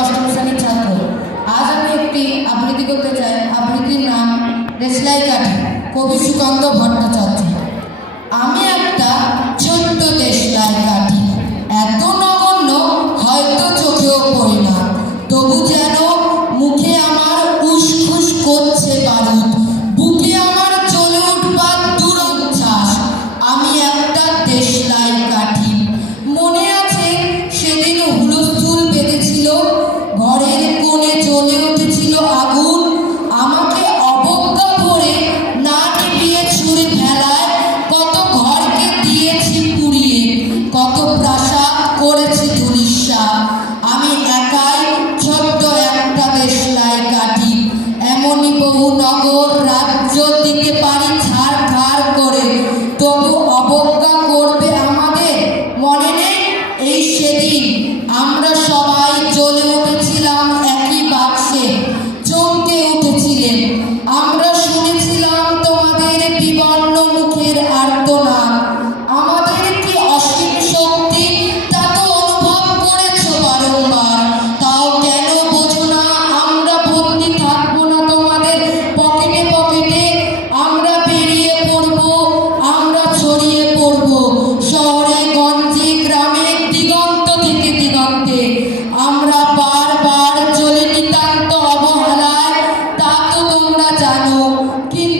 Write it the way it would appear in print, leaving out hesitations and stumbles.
অষ্টম শ্রেণীর ছাত্র। আজ আমি একটি আবৃত্তি করতে চাই। আবৃত্তির নাম দেশলাই কাঠি, কবি সুকান্ত ভট্টাচার্য। আমি একটা ছোট্ট দেশলাই কাঠি, এত নগণ্য হয়তো চোখেও পড়ি না, তবু যেন মুখে আমার উসখুস করছে বারুদ, বুকে আমার চলে উঠবার দুরচ্ছ্বাস। আমি একটা দেশলাই কাঠি। মনে আছে সেদিন হুলস্থুল বেঁধেছিল, ঘরের কোণে জ্বলে উঠেছিল আগুন, আমাকে অবজ্ঞা ভরে না নিভিয়ে ছুঁড়ে ফেলায় কত ঘরকে দিয়েছি পুড়িয়ে, কত প্রাসাদ করেছি ধূলিসাৎ। আমি একাই ছোট্ট একটা দেশলাই কাঠি, এমনই বহু নগর রাজ্য দিতে পারি ছাড়খাড় করে, তবু অবজ্ঞা করবে আমাদের। মনে নেই এই সেদিন আমরা সবাই জ্বলে উঠেছিলাম একই বাক্সে, চমকে উঠেছিলেন। আমরা শুনেছিলাম তোমাদের বিবর্ণ মুখের আর্তনাদ। আমাদের কি অসীম শক্তি তা তো অনুভব করেছো বারংবার, তাও কেন বোঝো না আমরা বন্দী থাকবো না তোমাদের পকেটে পকেটে। আমরা বেরিয়ে পড়বো, আমরা ছড়িয়ে পড়বো শহরে গঞ্জে গ্রামে দিগন্ত থেকে দিগন্তে। আমরা বারবার চলে নিতান্ত অবহেলায়, তা তো তোমরা জানো, কিন্তু